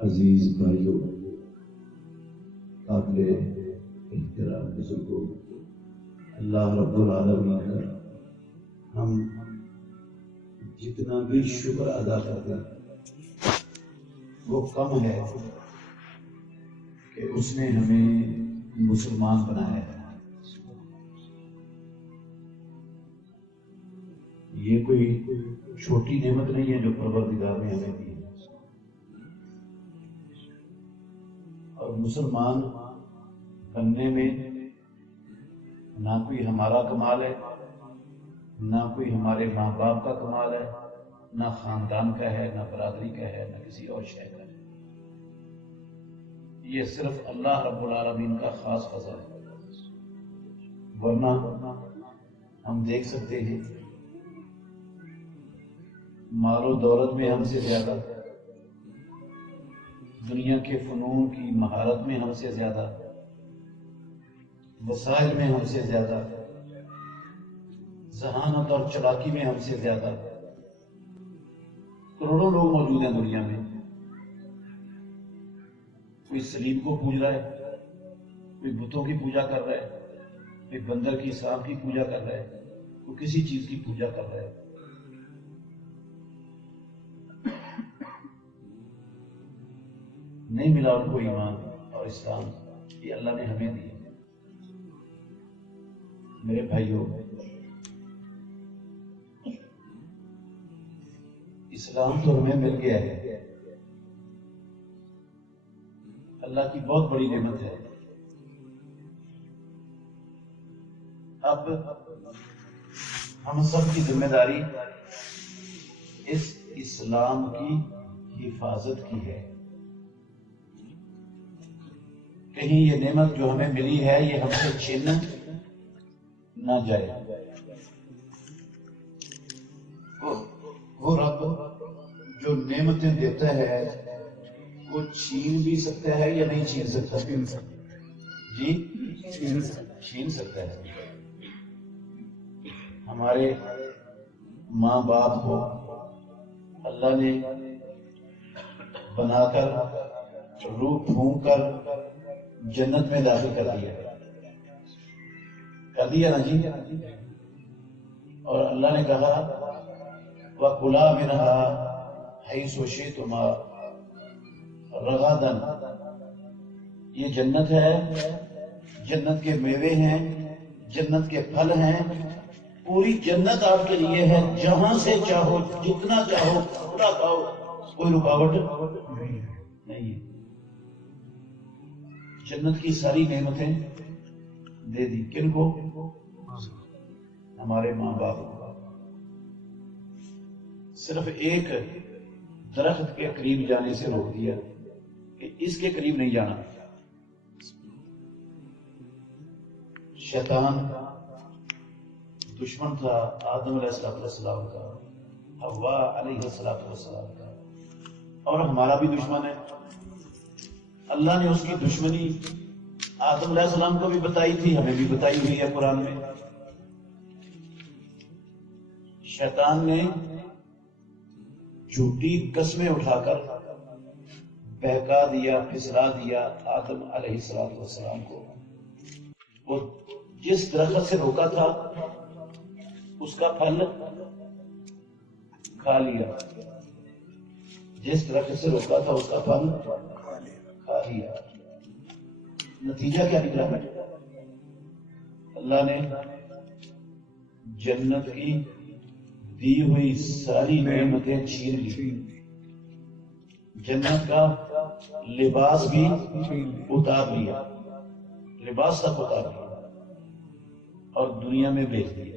عزیز بھائیوں، قابل احترام بزرگوں، اللہ رب العالمین کا ہم جتنا بھی شکر ادا کرتے ہیں وہ کم ہے کہ اس نے ہمیں مسلمان بنایا ہے۔ یہ کوئی چھوٹی نعمت نہیں ہے جو پروردگار نے ہمیں دی ہے، اور مسلمان بننے میں نہ کوئی ہمارا کمال ہے، نہ کوئی ہمارے ماں باپ کا کمال ہے، نہ خاندان کا ہے، نہ برادری کا ہے، نہ کسی اور شے کا ہے۔ یہ صرف اللہ رب العالمین کا خاص فضل ہے۔ ورنہ ہم دیکھ سکتے ہیں مال و دولت میں ہم سے زیادہ، دنیا کے فنون کی مہارت میں ہم سے زیادہ، وسائل میں ہم سے زیادہ، ذہانت اور چلاکی میں ہم سے زیادہ کروڑوں لوگ موجود ہیں دنیا میں۔ کوئی صلیب کو پوج رہا ہے، کوئی بتوں کی پوجا کر رہا ہے، کوئی بندر کی سانپ کی پوجا کر رہا ہے، کوئی کسی چیز کی پوجا کر رہا ہے۔ نہیں ملا ان کو ایمان اور اسلام، یہ اللہ نے ہمیں دیا۔ میرے بھائیوں، اسلام تو ہمیں مل گیا ہے، اللہ کی بہت بڑی نعمت ہے۔ اب ہم سب کی ذمہ داری اس اسلام کی حفاظت کی ہے۔ کہیں یہ نعمت جو ہمیں ملی ہے یہ ہم سے چھن نہ جائے۔ وہ رب جو نعمتیں دیتا ہے وہ چھین بھی سکتا ہے یا نہیں چھین سکتا؟ جی چھین سکتا ہے۔ ہمارے ماں باپ کو اللہ نے بنا کر روح پھونک کر جنت میں داخل کر دیا نا جی، اور اللہ نے کہا وَكُلَا مِنْهَا حَيْثُ شِئْتُمَا رَغَدًا، یہ جنت ہے، جنت کے میوے ہیں، جنت کے پھل ہیں، پوری جنت آپ کے لیے ہے، جہاں سے چاہو جتنا چاہو پورا کھاؤ، کوئی رکاوٹ نہیں ہے۔ جنت کی ساری نعمتیں دے دی، کن کو؟ ہمارے ماں باپ کو۔ صرف ایک درخت کے قریب جانے سے روک دیا کہ اس کے قریب نہیں جانا۔ شیطان دشمن تھا آدم علیہ السلام کا، حوا علیہ السلام کا، اور ہمارا بھی دشمن ہے۔ اللہ نے اس کی دشمنی آدم علیہ السلام کو بھی بتائی تھی، ہمیں بھی بتائی ہوئی ہے قرآن میں۔ شیطان نے جھوٹی قسمیں اٹھا کر بہکا دیا، پھسلا دیا آدم علیہ السلام کو۔ وہ جس درخت سے روکا تھا اس کا پھل کھا لیا، جس درخت سے روکا تھا اس کا پھل کھا لیا۔ نتیجہ کیا نکلا ہے؟ اللہ نے جنت کی دی ہوئی ساری نعمتیں چھین لی، جنت کا لباس بھی اتار لیا، لباس تک اتار لیا اور دنیا میں بیچ دیا۔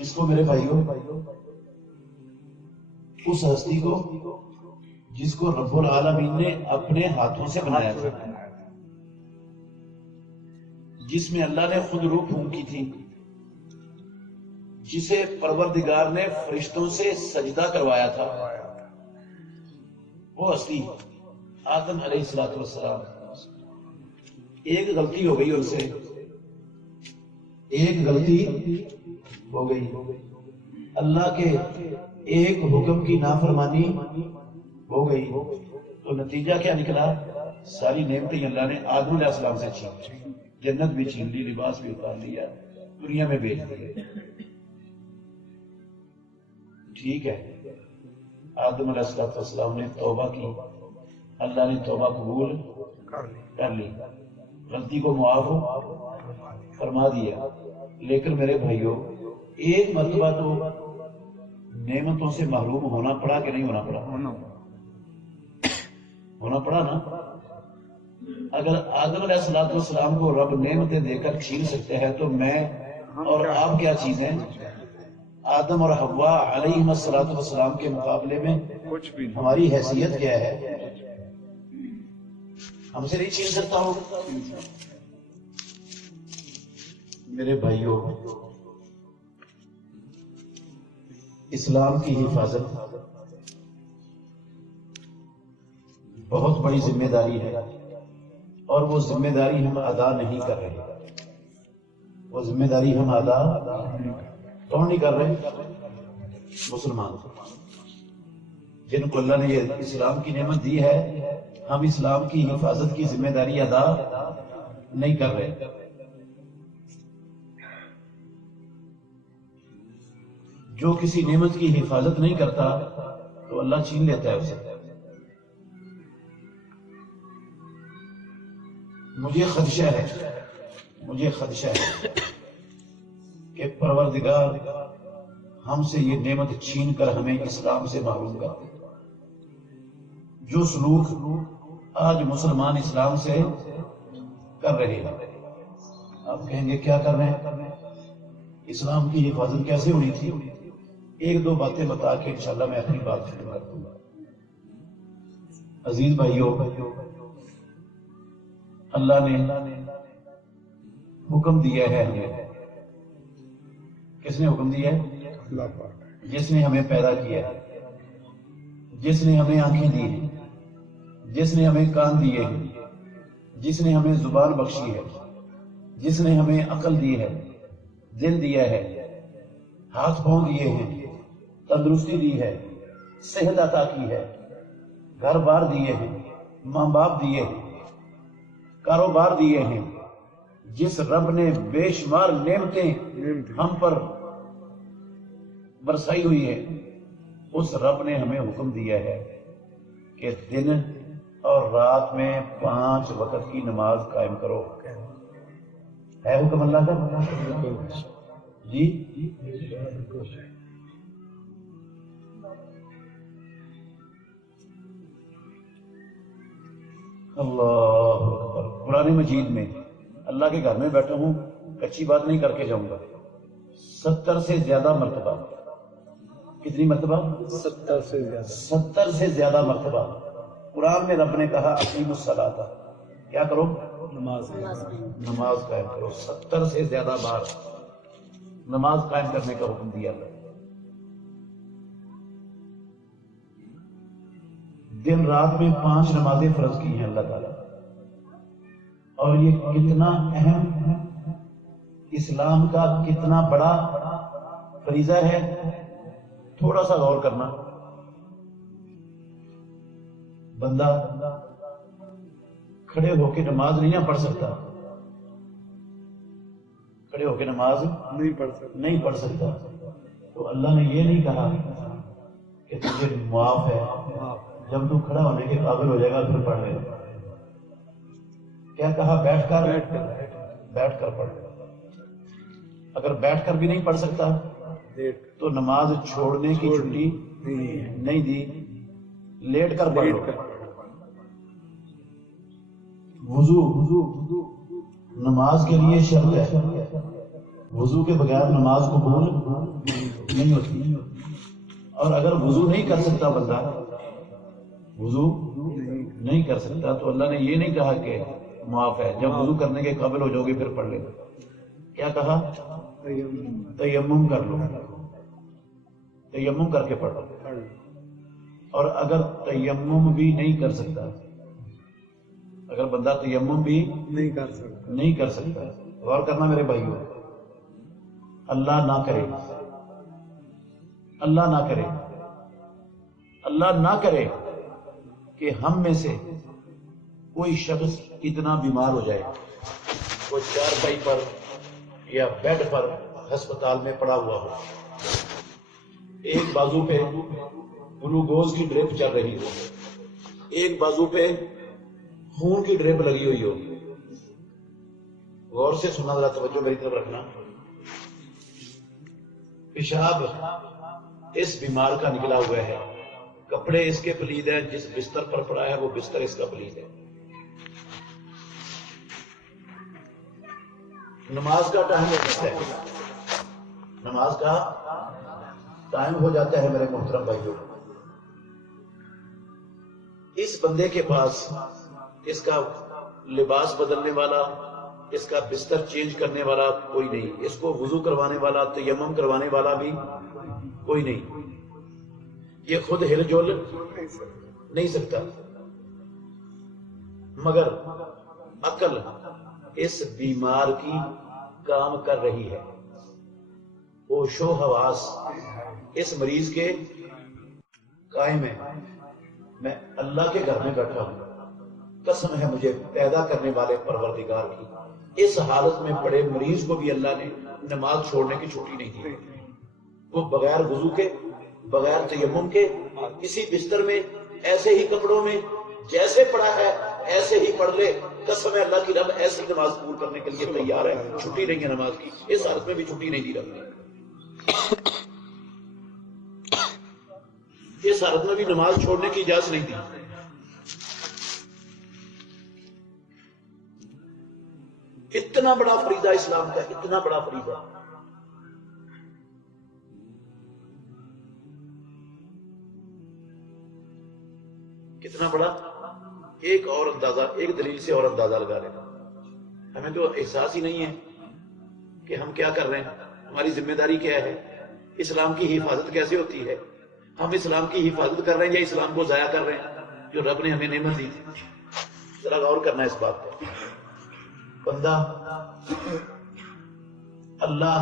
اس کو میرے بھائیوں، اس ہستی کو جس کو رب العالمین نے اپنے ہاتھوں سے بنایا تھا، جس میں اللہ نے خود روح پھونکی تھی، جسے پروردگار نے فرشتوں سے سجدہ کروایا تھا، وہ ہستی آدم علیہ السلام۔ ایک غلطی ہو گئی ان سے، ایک غلطی ہو گئی، اللہ کے ایک حکم کی نافرمانی ہو گئی تو نتیجہ کیا نکلا؟ ساری نعمتیں اللہ نے آدم علیہ السلام سے چھین، جنت بھی چھین لی، لباس بھی اتار لیا، دنیا میں بھیج دیا۔ ٹھیک ہے، آدم علیہ السلام نے توبہ کی، اللہ نے توبہ قبول کر لی، غلطی کو معاف فرما دیا، لیکن میرے بھائیوں ایک مرتبہ تو نعمتوں سے محروم ہونا پڑا کہ نہیں ہونا پڑا؟ ہونا پڑا نا۔ اگر آدم علیہ السلام کو رب نعمتیں دے کر چھین سکتے ہیں تو میں اور آپ کیا چیز ہیں؟ آدم اور حوا علیہ السلام کے مقابلے میں ہماری حیثیت کیا ہے؟ ہم سے نہیں چھین سکتا ہوں۔ میرے بھائیوں، اسلام کی حفاظت بہت بڑی ذمہ داری ہے، اور وہ ذمہ داری ہم ادا نہیں کر رہے۔ وہ ذمہ داری ہم ادا کون نہیں کر رہے؟ مسلمان، جن کو اللہ نے یہ اسلام کی نعمت دی ہے، ہم اسلام کی حفاظت کی ذمہ داری ادا نہیں کر رہے۔ جو کسی نعمت کی حفاظت نہیں کرتا تو اللہ چھین لیتا ہے اسے۔ مجھے خدشہ ہے کہ پروردگار ہم سے یہ نعمت چھین کر ہمیں اسلام سے محروم کر دے۔ جو سلوک آج مسلمان اسلام سے کر رہے ہیں، آپ کہیں گے کیا کر رہے ہیں؟ اسلام کی حفاظت کیسے ہونی تھی؟ ایک دو باتیں بتا کے انشاءاللہ میں اپنی بات شروع کر دوں گا۔ عزیز بھائیوں، اللہ نے حکم دیا ہے ہمیں۔ کس نے حکم دیا ہے؟ جس نے ہمیں پیدا کیا ہے، جس نے ہمیں آنکھیں دی ہیں، جس نے ہمیں کان دیے ہیں، جس نے ہمیں زبان بخشی ہے، جس نے ہمیں عقل دی ہے، دل دیا ہے، ہاتھ پاؤں دیے ہیں، تندرستی دی ہے، صحت عطا کی ہے، گھر بار دیے ہیں، ماں باپ دیے ہیں، کاروبار دیے ہیں۔ جس رب نے بے شمار نعمتیں ہم پر برسائی ہوئی ہے، اس رب نے ہمیں حکم دیا ہے کہ دن اور رات میں 5 وقت کی نماز قائم کرو۔ ہے حکم اللہ کا؟ جی، اللہ اکبر۔ قرآن مجید میں اللہ کے گھر میں بیٹھا ہوں، اچھی بات نہیں کر کے جاؤں گا، 70 سے زیادہ مرتبہ۔ کتنی مرتبہ؟ 70 سے زیادہ مرتبہ قرآن میں رب نے کہا اقیموا الصلاۃ، کیا کرو؟ نماز قائم کرو۔ 70 سے زیادہ بار نماز قائم کرنے کا حکم دیا اللہ۔ دن رات میں 5 نمازیں فرض کی ہیں اللہ تعالیٰ، اور یہ کتنا اہم، اسلام کا کتنا بڑا فریضہ ہے، تھوڑا سا غور کرنا۔ بندہ کھڑے ہو کے نماز نہیں پڑھ سکتا، کھڑے ہو کے نماز نہیں پڑھ سکتا، تو اللہ نے یہ نہیں کہا کہ تجھے معاف ہے، جب تو کھڑا ہونے کے قابل ہو جائے گا پھر پڑھ لے گا۔ کیا کہا؟ بیٹھ کر پڑھ لے۔ اگر بیٹھ کر بھی نہیں پڑھ سکتا تو نماز چھوڑنے کی چھٹی نہیں دی، لیٹ کر پڑھ لو۔ وضو نماز کے لیے شرط ہے، وضو کے بغیر نماز قبول نہیں ہوتی۔ اور اگر وضو نہیں کر سکتا بندہ، وضو نہیں کر سکتا، تو اللہ نے یہ نہیں کہا کہ معاف ہے، جب وضو کرنے کے قابل ہو جاؤ گے پھر پڑھ لے گا۔ کیا کہا؟ تیمم کر لو، تیمم کر کے پڑھ لو۔ اور اگر تیمم بھی نہیں کر سکتا، اگر بندہ تیمم بھی نہیں کر سکتا، غور کرنا میرے بھائیوں، اللہ نہ کرے اللہ نہ کرے کہ ہم میں سے کوئی شخص اتنا بیمار ہو جائے وہ چارپائی پر یا بیڈ پر ہسپتال میں پڑا ہوا ہو، ایک بازو پہ گلوکوز کی ڈرپ چل رہی ہو، ایک بازو پہ خون کی ڈرپ لگی ہوئی ہو. غور سے سننا، ذرا توجہ میری طرف رکھنا. پیشاب اس بیمار کا نکلا ہوا ہے، کپڑے اس کے پلید ہیں، جس بستر پر پڑا ہے وہ بستر اس کا پلید ہے. نماز کا ٹائم ہو جاتا ہے، نماز کا ٹائم ہو جاتا ہے میرے محترم بھائیوں. اس بندے کے پاس اس کا لباس بدلنے والا، اس کا بستر چینج کرنے والا کوئی نہیں، اس کو وضو کروانے والا، تیمم کروانے والا بھی کوئی نہیں. یہ خود ہل جل نہیں سکتا، مگر عقل اس بیمار کی کام کر رہی ہے. ہوش و حواس اس مریض کے قائم ہے. میں اللہ کے گھر میں بیٹھا ہوں، قسم ہے مجھے پیدا کرنے والے پروردگار کی، اس حالت میں پڑے مریض کو بھی اللہ نے نماز چھوڑنے کی چھٹی نہیں دی. وہ بغیر وضو کے، بغیر تیمم کے، اسی بستر میں، ایسے ہی کپڑوں میں، جیسے پڑا ہے ایسے ہی پڑھ لے. قسم ہے اللہ کی، رب ایسی نماز قبول کرنے کے لیے تیار ہے. چھٹی نہیں ہے نماز کی، اس حالت میں بھی چھٹی نہیں دی رب نے. اس حالت میں بھی نماز چھوڑنے کی اجازت نہیں دی. اتنا بڑا فریضہ اسلام کا، اتنا بڑا فریضہ. کتنا بڑا. ایک اور اندازہ، ایک دلیل سے اور اندازہ لگا لینا. ہمیں تو احساس ہی نہیں ہے کہ ہم کیا کر رہے ہیں، ہماری ذمہ داری کیا ہے، اسلام کی حفاظت کیسے ہوتی ہے. ہم اسلام کی حفاظت کر رہے ہیں یا اسلام کو ضائع کر رہے ہیں جو رب نے ہمیں نعمت دی. ذرا غور کرنا ہے اس بات پر. بندہ اللہ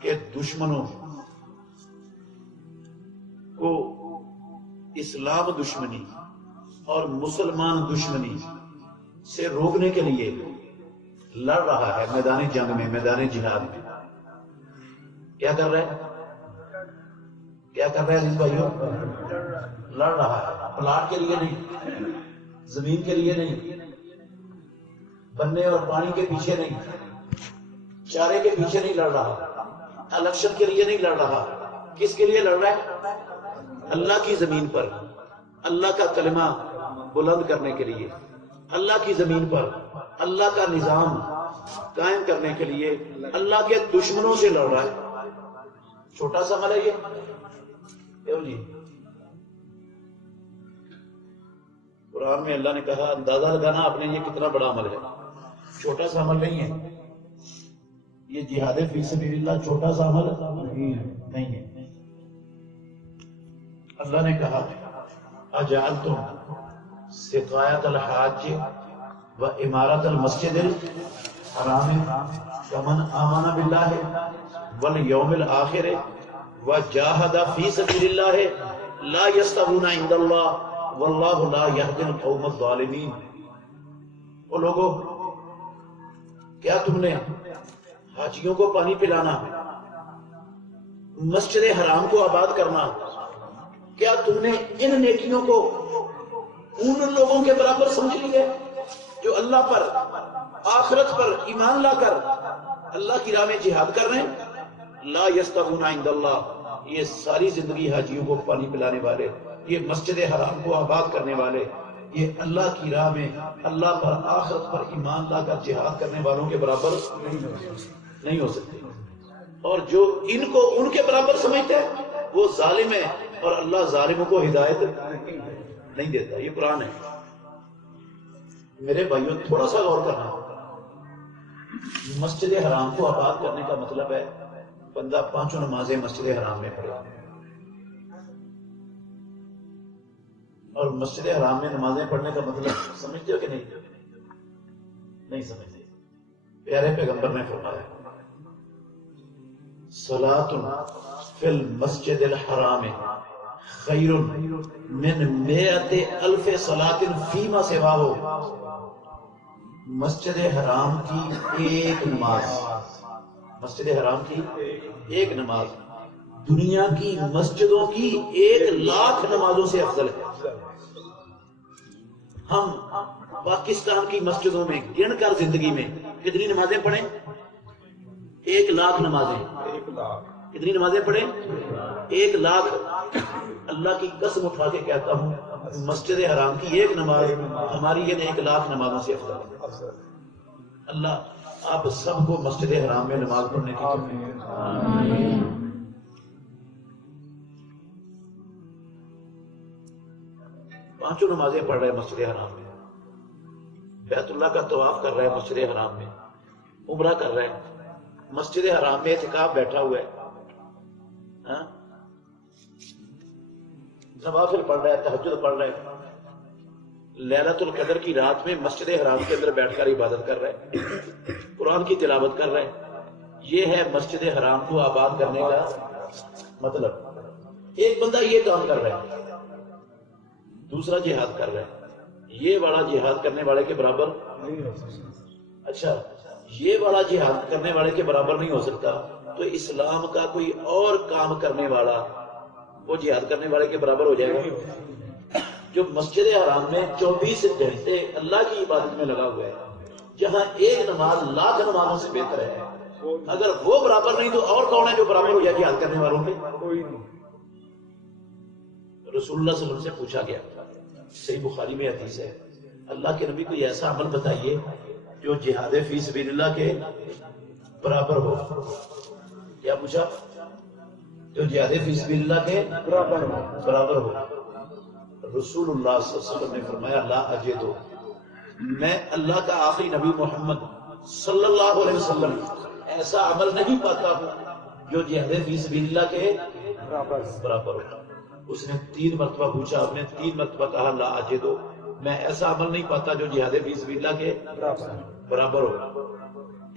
کے دشمنوں کو اسلام دشمنی اور مسلمان دشمنی سے روکنے کے لیے لڑ رہا ہے میدان جنگ میں، میدان جہاد میں. کیا کر رہا ہے؟ کیا کر رہا ہے عزیز بھائیوں؟ لڑ رہا ہے. پلاٹ کے لیے نہیں، زمین کے لیے نہیں، بننے اور پانی کے پیچھے نہیں، چارے کے پیچھے نہیں لڑ رہا، الیکشن کے لیے نہیں لڑ رہا. کس کے لیے لڑ رہا ہے؟ اللہ کی زمین پر اللہ کا کلمہ بلند کرنے کے لیے، اللہ کی زمین پر اللہ کا نظام قائم کرنے کے لیے اللہ کے دشمنوں سے لڑ رہا ہے. چھوٹا سا عمل ہے یہ جی. قرآن میں اللہ نے کہا اندازہ لگانا آپ نے یہ کتنا بڑا عمل ہے. چھوٹا سا عمل نہیں ہے یہ. جہاد فی سبیل اللہ چھوٹا سا عمل نہیں ہے. اللہ نے کہا اجعلتم سقایت الحاج و امارت المسجد الحرام کمن آمن باللہ والیوم الآخر وجاہد فی سبیل اللہ لا یستوون عند اللہ واللہ لا یہدی القوم الظالمین. وہ لوگوں، کیا تم نے حاجیوں کو پانی پلانا، مسجد حرام کو آباد کرنا، کیا تم نے ان نیکیوں کو ان لوگوں کے برابر سمجھ لیا جو اللہ پر، آخرت پر ایمان لا کر اللہ کی راہ میں جہاد کر رہے ہیں؟ لا یستوون عند اللہ، یہ ساری زندگی حاجیوں کو پانی پلانے والے، یہ مسجد حرام کو آباد کرنے والے، یہ اللہ کی راہ میں اللہ پر، آخرت پر ایمان لا کر جہاد کرنے والوں کے برابر نہیں ہو سکتے. اور جو ان کو ان کے برابر سمجھتے ہیں وہ ظالم ہے، اور اللہ ظالموں کو ہدایت نہیں دیتا. یہ قرآن ہے. میرے بھائیوں تھوڑا سا غور کرنا. مسجد حرام کو آباد کرنے کا مطلب ہے بندہ 5 نمازیں مسجد حرام میں پڑھے. اور مسجد حرام میں نمازیں پڑھنے کا مطلب سمجھتے ہو کہ نہیں سمجھتے؟ پیارے پیغمبر نے فرمایا صلاۃ فی المسجد الحرام خیر من 100,000 صلاۃ فیما سوا ہو، مسجد حرام کی ایک نماز، مسجد حرام کی ایک نماز دنیا کی مسجدوں کی 1,00,000 نمازوں سے افضل ہے۔ ہم پاکستان کی مسجدوں میں گن کر زندگی میں کتنی نمازیں پڑھیں؟ 1,00,000 نمازیں۔ کتنی نمازیں پڑھیں؟ 1,00,000۔ اللہ کی قسم اٹھا کے کہتا ہوں مسجد حرام کی ایک نماز ہماری یہ 1,00,000 نمازوں سے افضل ہے۔ اللہ آپ سب کو مسجد حرام میں نماز پڑھنے کی توفیق عطا۔ پانچوں نمازیں پڑھ رہے ہیں مسجد حرام میں، بیت اللہ کا طواف کر رہے ہیں مسجد حرام میں، عمرہ کر رہے ہیں مسجد حرام میں، اعتکاف بیٹھا ہوا ہے، نوافل پڑھ رہے ہیں، تہجد پڑھ رہے ہیں، لیلۃ القدر کی رات میں مسجد حرام کے اندر بیٹھ کر عبادت کر رہے ہیں، قرآن کی تلاوت کر رہے ہیں۔ یہ ہے مسجد حرام کو آباد کرنے کا مطلب۔ ایک بندہ یہ کام کر رہا ہے، دوسرا جہاد کر رہا ہے، یہ والا جہاد کرنے والے کے برابر نہیں ہو سکتا۔ اچھا، یہ والا جہاد کرنے والے کے برابر نہیں ہو سکتا تو اسلام کا کوئی اور کام کرنے والا وہ جہاد کرنے والے کے برابر ہو جائے گا؟ جو مسجد حرام میں 24 گھنٹے اللہ کی عبادت میں لگا ہوا ہے، جہاں ایک نماز 1,00,000 نمازوں سے بہتر ہے، اگر وہ برابر نہیں تو اور کون ہے جو برابر ہو جائے جہاد کرنے والوں کے؟ کوئی نہیں۔ رسول اللہ صلی اللہ علیہ وسلم سے پوچھا گیا، صحیح بخاری میں حدیث ہے، اللہ کے نبی کوئی ایسا عمل بتائیے جو جہاد فی سبیل اللہ کے برابر ہو۔ کیا پوچھا؟ جو جہاد فی سبیل اللہ کے برابر ہو۔ رسول اللہ صلی اللہ علیہ وسلم نے فرمایا لا اجدو، میں اللہ کا آخری نبی محمد صلی اللہ علیہ وسلم ایسا عمل نہیں پاتا ہوں جو جہاد فی سبیل اللہ کے برابر ہو۔ اس نے 3 مرتبہ پوچھا، آپ نے 3 مرتبہ کہا لا اجدو، میں ایسا عمل نہیں پاتا جو جہاد فی سبیل اللہ کے برابر ہو۔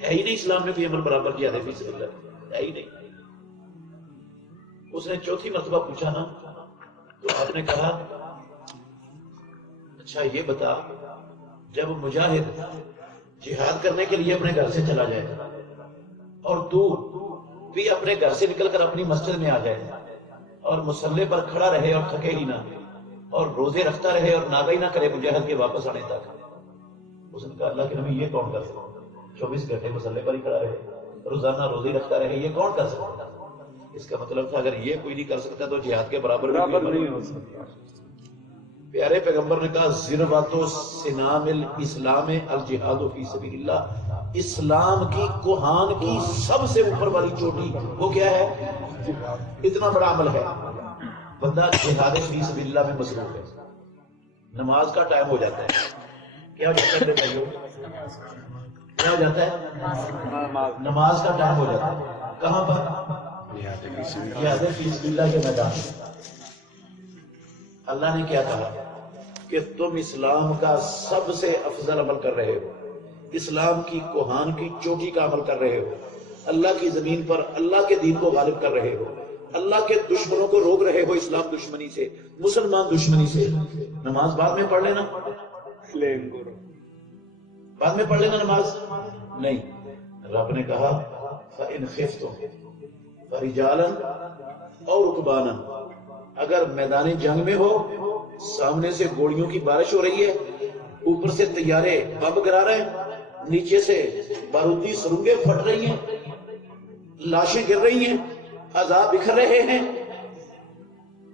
ہے ہی نہیں اسلام میں کوئی عمل برابر جہاد فی سبیل اللہ کے، ہے ہی نہیں۔ اس نے 4تھی مرتبہ پوچھا نا تو آپ نے کہا اچھا یہ بتا، جب مجاہد جہاد کرنے کے لیے اپنے گھر سے چلا جائے اور تو بھی اپنے گھر سے نکل کر اپنی مسجد میں آ جائے اور مصلی پر کھڑا رہے اور تھکے ہی نہ، اور روزے رکھتا رہے اور ناغہ ہی نہ کرے مجاہد کے واپس آنے تک، اس نے کہا اللہ کے نبی یہ کون کر سکتا؟ 24 گھنٹے مصلی پر ہی کھڑا رہے، روزانہ روزے رکھتا رہے، یہ کون کر سکتا؟ اس کا مطلب تھا اگر یہ کوئی نہیں کر سکتا تو جہاد کے برابر نہیں ہو سکتا۔ پیارے پیغمبر نے کہا ذروۃ سنام الاسلام الجہاد فی سبیل اللہ، اسلام کی کوہان کی سب سے اوپر والی چوٹی وہ کیا ہے؟ اتنا بڑا عمل ہے۔ بندہ جہاد فی سبیل اللہ میں مصروف ہے، نماز کا ٹائم ہو جاتا ہے، کیا ہو جاتا ہے بھائیو؟ کیا ہو جاتا ہے؟ نماز کا ٹائم ہو جاتا ہے، کہاں پر؟ جہاد فی سبیل اللہ کے میدان۔ اللہ نے کیا کہا کہ تم اسلام کا سب سے افضل عمل کر رہے ہو، اسلام کی کوہان کی چوٹی کا عمل کر رہے ہو، اللہ کی زمین پر اللہ کے دین کو غالب کر رہے ہو، اللہ کے دشمنوں کو روک رہے ہو، اسلام دشمنی سے، مسلمان دشمنی سے۔ نماز بعد میں پڑھ لینا، بعد میں پڑھ لینا نماز نہیں۔ رب نے کہا فَإِنْ خِفْتُمْ فَرِجَالًا أَوْ رُكْبَانًا، اگر میدان جنگ میں ہو، سامنے سے گولیوں کی بارش ہو رہی ہے، اوپر سے طیارے بم گرا رہے ہیں، نیچے سے بارودی سرنگیں پھٹ رہی ہیں، لاشیں گر رہی ہیں، عذاب بکھر رہے ہیں،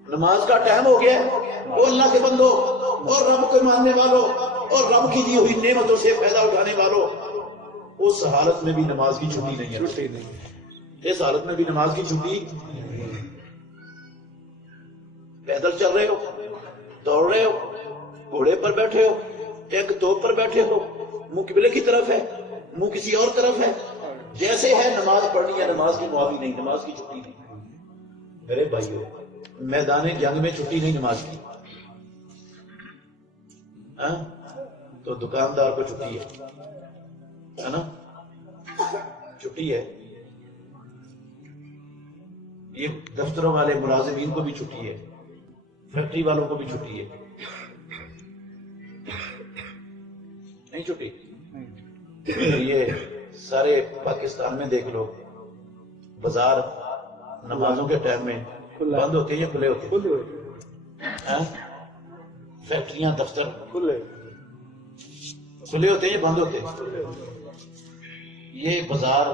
نماز کا ٹائم ہو گیا، او اللہ کے بندو اور رب کو ماننے والوں اور رب کی دی ہوئی نعمتوں سے فائدہ اٹھانے والوں، اس حالت میں بھی نماز کی چھٹی نہیں ہے، اس حالت میں بھی نماز کی چھٹی۔ پیدل چل رہے ہو، دوڑ رہے ہو، گھوڑے پر بیٹھے ہو، ٹینک توپ پر بیٹھے ہو، منہ قبلے کی طرف ہے، منہ کسی اور طرف ہے، جیسے ہے نماز پڑھنی ہے، نماز کی معافی نہیں، نماز کی چھٹی نہیں۔ میرے بھائیو، میدان جنگ میں چھٹی نہیں نماز کی، تو دکاندار کو چھٹی ہے نا، چھٹی ہے، یہ دفتروں والے ملازمین کو بھی چھٹی ہے، فیکٹری والوں کو بھی چھٹی ہے، نہیں چھٹی؟ یہ سارے پاکستان میں دیکھ لو، بازار نمازوں کے ٹائم میں بند ہوتے ہیں یا کھلے ہوتے ہیں؟ فیکٹریاں دفتر کھلے ہوتے ہیں یا بند ہوتے ہیں؟ یہ بازار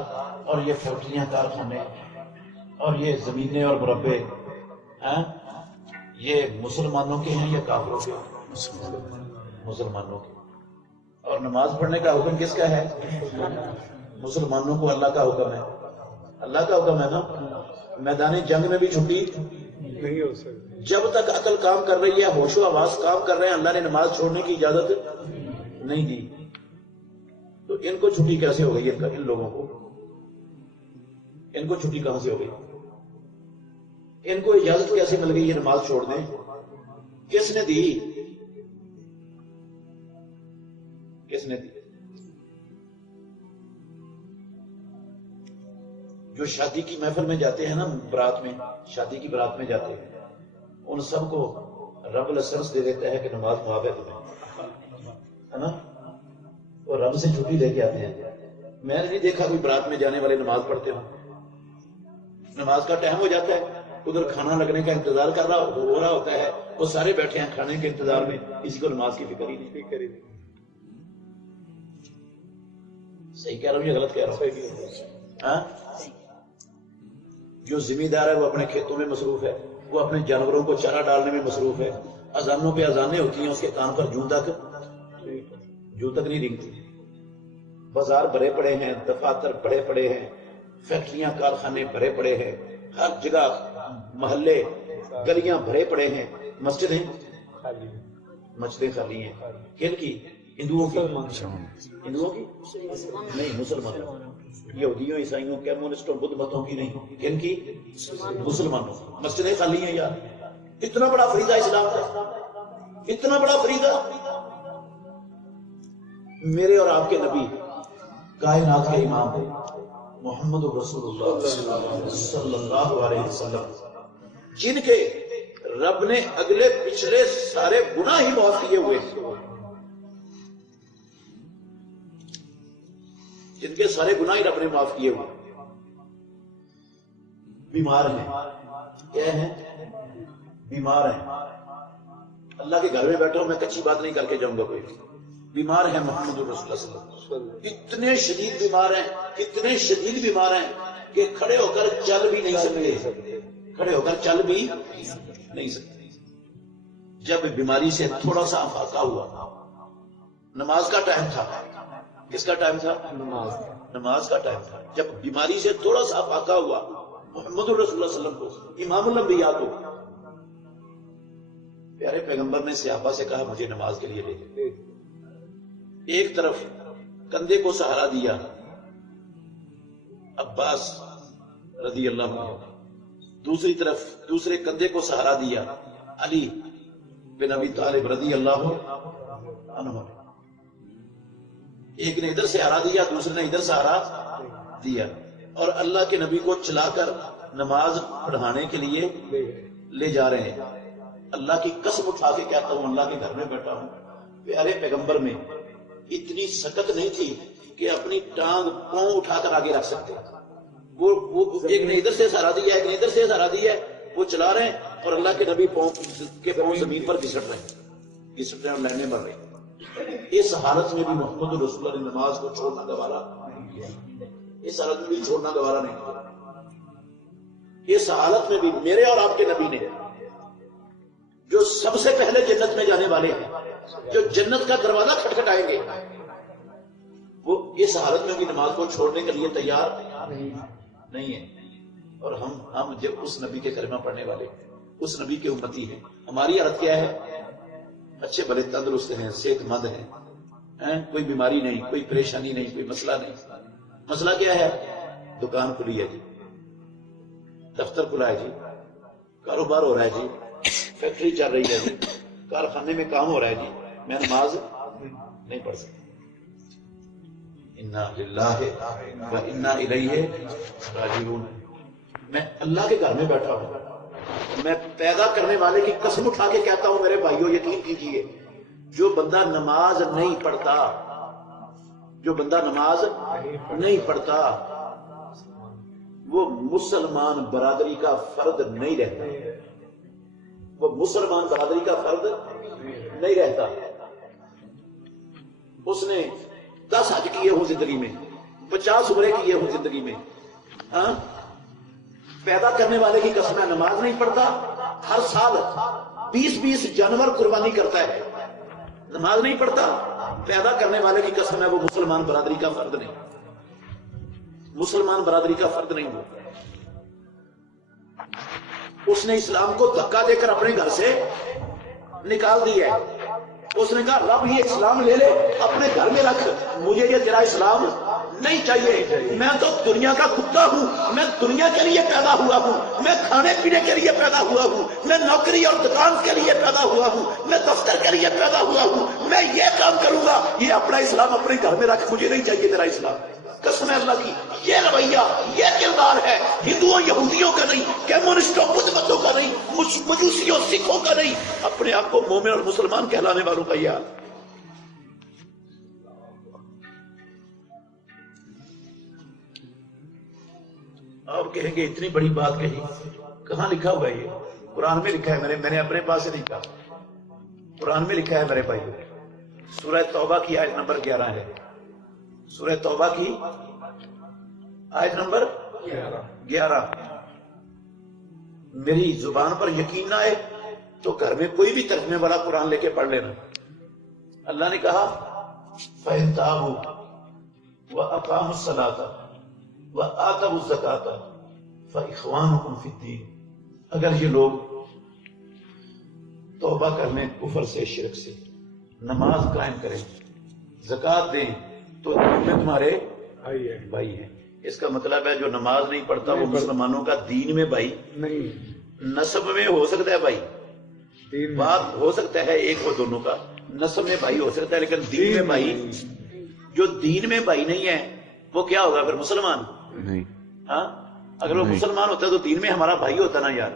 اور یہ فیکٹریاں، کارخانے اور یہ زمینیں اور مربے یہ مسلمانوں کے ہیں یا کافروں کے؟ مسلمانوں کے۔ اور نماز پڑھنے کا حکم کس کا ہے؟ مسلمانوں کو اللہ کا حکم ہے، اللہ کا حکم ہے نا۔ میدان جنگ میں بھی چھٹی نہیں ہو سکتی، جب تک عقل کام کر رہی ہے، ہوش و حواس کام کر رہے ہیں، اللہ نے نماز چھوڑنے کی اجازت نہیں دی۔ تو ان کو چھٹی کیسے ہو گئی؟ ان لوگوں کو، ان کو چھٹی کہاں سے ہو گئی؟ ان کو اجازت کیسے مل گئی یہ نماز چھوڑ دیں؟ کس نے دی؟ کس نے دی؟ جو شادی کی محفل میں جاتے ہیں نا، برات میں، شادی کی برات میں جاتے ہیں، ان سب کو رب لائسنس دے دیتا ہے کہ نماز معاف ہے تمہیں، ہے نا؟ اور رب سے چھٹی لے کے آتے ہیں۔ میں نے نہیں دیکھا کوئی برات میں جانے والے نماز پڑھتے ہوں۔ نماز کا ٹائم ہو جاتا ہے، ادھر کھانا لگنے کا انتظار ہو رہا ہوتا ہے، وہ سارے بیٹھے ہیں کھانے کے انتظار میں، کسی کو نماز کی فکر ہی نہیں۔ صحیح کہہ رہا ہوں یا غلط کہہ رہا ہوں؟ جو ذمہ دار ہے وہ اپنے کھیتوں میں مصروف ہے، وہ اپنے جانوروں کو چارہ ڈالنے میں مصروف ہے، اذانوں پہ اذانیں ہوتی ہیں، اس کے کان پر جوں تک نہیں رنگتی۔ بازار بھرے پڑے ہیں، دفاتر بھرے پڑے ہیں، فیکٹریاں کارخانے بھرے پڑے ہیں، ہر جگہ محلے گلیاں بھرے پڑے ہیں، مسجدیں خالی ہیں۔ کن کی؟ ہندوؤں کی؟ ہندوؤں کی نہیں، مسلمانوں، یہودیوں، عیسائیوں، کمیونسٹوں، بدھ متوں کی نہیں، کن کی؟ مسلمانوں۔ مسجدیں خالی ہیں یار، اتنا بڑا فریضہ اسلام کا، اتنا بڑا فریضہ۔ میرے اور آپ کے نبی، کائنات کے امام محمد رسول اللہ صلی اللہ علیہ وسلم، جن کے رب نے اگلے پچھلے سارے گناہ ہی معاف کیے ہوئے، جن کے سارے گناہ ہی رب نے معاف کیے ہوئے، بیمار ہیں، کیا ہیں؟ بیمار ہیں۔ اللہ کے گھر میں بیٹھا ہوں، میں کچھی بات نہیں کر کے جاؤں گا، کوئی بیمار ہیں محمد رسول اللہ صلی اللہ علیہ وسلم، اتنے شدید بیمار ہیں، اتنے شدید بیمار ہیں کہ کھڑے ہو کر چل بھی نہیں سکتے، کھڑے ہو کر چل بھی نہیں سکتے۔ جب بیماری سے تھوڑا سا افاقہ ہوا، نماز کا ٹائم تھا، کس کا ٹائم تھا؟ نماز کا ٹائم تھا۔ جب بیماری سے تھوڑا سا افاقہ ہوا محمد رسول اللہ صلی اللہ علیہ وسلم کو، امام الانبیاء کو، پیارے پیغمبر نے صحابہ سے کہا مجھے نماز کے لیے لے جائے۔ ایک طرف کندھے کو سہارا دیا عباس رضی اللہ عنہ، دوسری طرف دوسرے کندھے کو سہارا دیا علی بن ابی طالب رضی اللہ عنہ۔ ایک نے ادھر سہارا دیا، دوسرے نے ادھر سہارا دیا، اور اللہ کے نبی کو چلا کر نماز پڑھانے کے لیے لے جا رہے ہیں۔ اللہ کی قسم اٹھا کے کہتا ہوں، اللہ کے گھر میں بیٹھا ہوں، پیارے پیغمبر میں اتنی سکت نہیں تھی کہ اپنی ٹانگ پاؤں اٹھا کر آگے رکھ سکتے۔ وہ ایک نے ادھر سے سہارا دیا، ایک نے ادھر سے سہارا دیا، وہ چلا رہے ہیں اور اللہ کے نبی پاؤں زمین پر گھسٹ رہے ہیں اور لہنے بڑھ رہے ہیں۔ اس حالت میں بھی محمد رسول اللہ نے نماز کو چھوڑنا گوارا نہیں کیا، اس حالت میں بھی چھوڑنا گوارا نہیں کیا۔ اس حالت میں بھی میرے اور آپ کے نبی نے، جو سب سے پہلے جنت میں جانے والے ہیں، جو جنت کا دروازہ کھٹکھٹائیں گے، وہ اس حالت میں بھی نماز کو چھوڑنے کے لیے تیار نہیں ہے۔ اور ہم جب اس نبی کے کلمہ پڑھنے والے، اس نبی کے امتی ہیں، ہماری حالت کیا ہے؟ اچھے بھلے تندرست ہیں، صحت مند ہیں، کوئی بیماری نہیں، کوئی پریشانی نہیں، کوئی مسئلہ نہیں۔ مسئلہ کیا ہے؟ دکان کھلی ہے جی، دفتر کھلا ہے جی، کاروبار ہو رہا ہے جی، فیکٹری چل رہی ہے جی، کارخانے میں کام ہو رہا ہے جی، میں نماز نہیں پڑھ سکتا۔ انا للہ و انا الیہ راجعون۔ میں اللہ کے گھر میں بیٹھا ہوں، میں پیدا کرنے والے کی قسم اٹھا کے کہتا ہوں میرے بھائیوں یقین کیجئے، جو بندہ نماز نہیں پڑھتا، جو بندہ نماز نہیں پڑھتا وہ مسلمان برادری کا فرد نہیں رہتا، وہ مسلمان برادری کا فرد نہیں رہتا۔ اس نے 10 حج کیے ہوں زندگی میں، 50 عمرے کیے ہوں زندگی میں، ہاں پیدا کرنے والے کی قسم ہے نماز نہیں پڑھتا، ہر سال 20 جانور قربانی کرتا ہے، نماز نہیں پڑھتا، پیدا کرنے والے کی قسم ہے وہ مسلمان برادری کا فرد نہیں، مسلمان برادری کا فرد نہیں ہو۔ اس نے اسلام کو دھکا دے کر اپنے گھر سے نکال دیا ہے۔ اس نے کہا رب یہ اسلام لے لے اپنے گھر میں رکھ، مجھے یہ تیرا اسلام نہیں چاہیے، میں تو دنیا کا کتا ہوں، میں دنیا کے لیے پیدا ہوا ہوں، میں کھانے پینے کے لیے پیدا ہوا ہوں، میں نوکری اور دکان کے لیے پیدا ہوا ہوں، میں دفتر کے لیے پیدا ہوا ہوں، میں یہ کام کروں گا، یہ اپنا اسلام اپنے گھر میں رکھ، مجھے نہیں چاہیے تیرا اسلام۔ قسم اللہ کی یہ رویہ، یہ کردار ہے ہندوؤں یہودیوں کا نہیں، کمیونسٹوں بدھ متوں کا نہیں، مجوسیوں سکھوں کا نہیں، اپنے آپ کو مومن اور مسلمان کہلانے والوں کا یہ حال۔ آپ کہیں گے اتنی بڑی بات کہی، کہاں لکھا ہوا ہے؟ یہ قرآن میں لکھا ہے، میں نے اپنے پاس سے نہیں کہا، قرآن میں لکھا ہے میرے بھائی۔ سورہ توبہ کی آیت نمبر 11 ہے، سورہ توبہ کی آیت نمبر 11۔ میری زبان پر یقین نہ آئے تو گھر میں کوئی بھی ترجمے والا قرآن لے کے پڑھ لینا۔ اللہ نے کہا فَإِن تَابُوا وَأَقَامُوا الصَّلَاةَ وَآتَوُا الزَّكَاةَ فَإِخْوَانُكُمْ فِي الدِّينِ، اگر یہ لوگ توبہ کر لیں کفر سے، شرک سے، نماز قائم کریں، زکوٰۃ دیں تو دین میں تمہارے بھائی ہیں۔ اس کا مطلب ہے جو نماز نہیں پڑھتا وہ مسلمانوں کا دین میں بھائی نہیں، نسب میں ہو سکتا ہے بھائی، بات ہو سکتا ہے ایک اور دونوں کا، نسب میں بھائی ہو سکتا ہے لیکن دین میں بھائی، جو دین میں بھائی نہیں ہے وہ کیا ہوگا پھر؟ مسلمان نہیں۔ ہاں اگر وہ مسلمان ہوتا تو دین میں ہمارا بھائی ہوتا نا یار،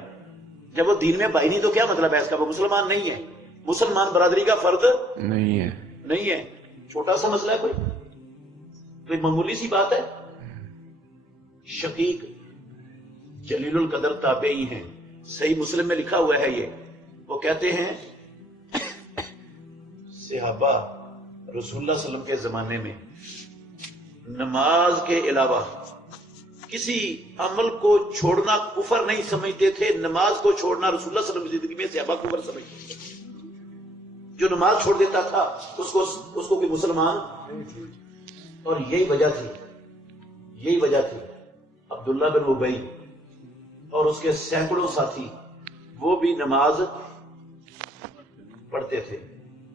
جب وہ دین میں بھائی نہیں تو کیا مطلب ہے اس کا؟ وہ مسلمان نہیں ہے، مسلمان برادری کا فرد نہیں ہے۔ چھوٹا سا مسئلہ ہے، کوئی معمولی سی بات ہے۔ شقیق جلیل القدر تابعی ہیں، صحیح مسلم میں لکھا ہوا ہے یہ، وہ کہتے ہیں صحابہ رسول اللہ صلی اللہ علیہ وسلم کے زمانے میں نماز کے علاوہ کسی عمل کو چھوڑنا کفر نہیں سمجھتے تھے، نماز کو چھوڑنا رسول اللہ صلی اللہ علیہ وسلم کی زندگی میں صحابہ کفر سمجھتے تھے۔ جو نماز چھوڑ دیتا تھا اس کو کوئی مسلمان، اور یہی وجہ تھی عبداللہ بن ابی اور اس کے سینکڑوں ساتھی وہ بھی نماز پڑھتے تھے،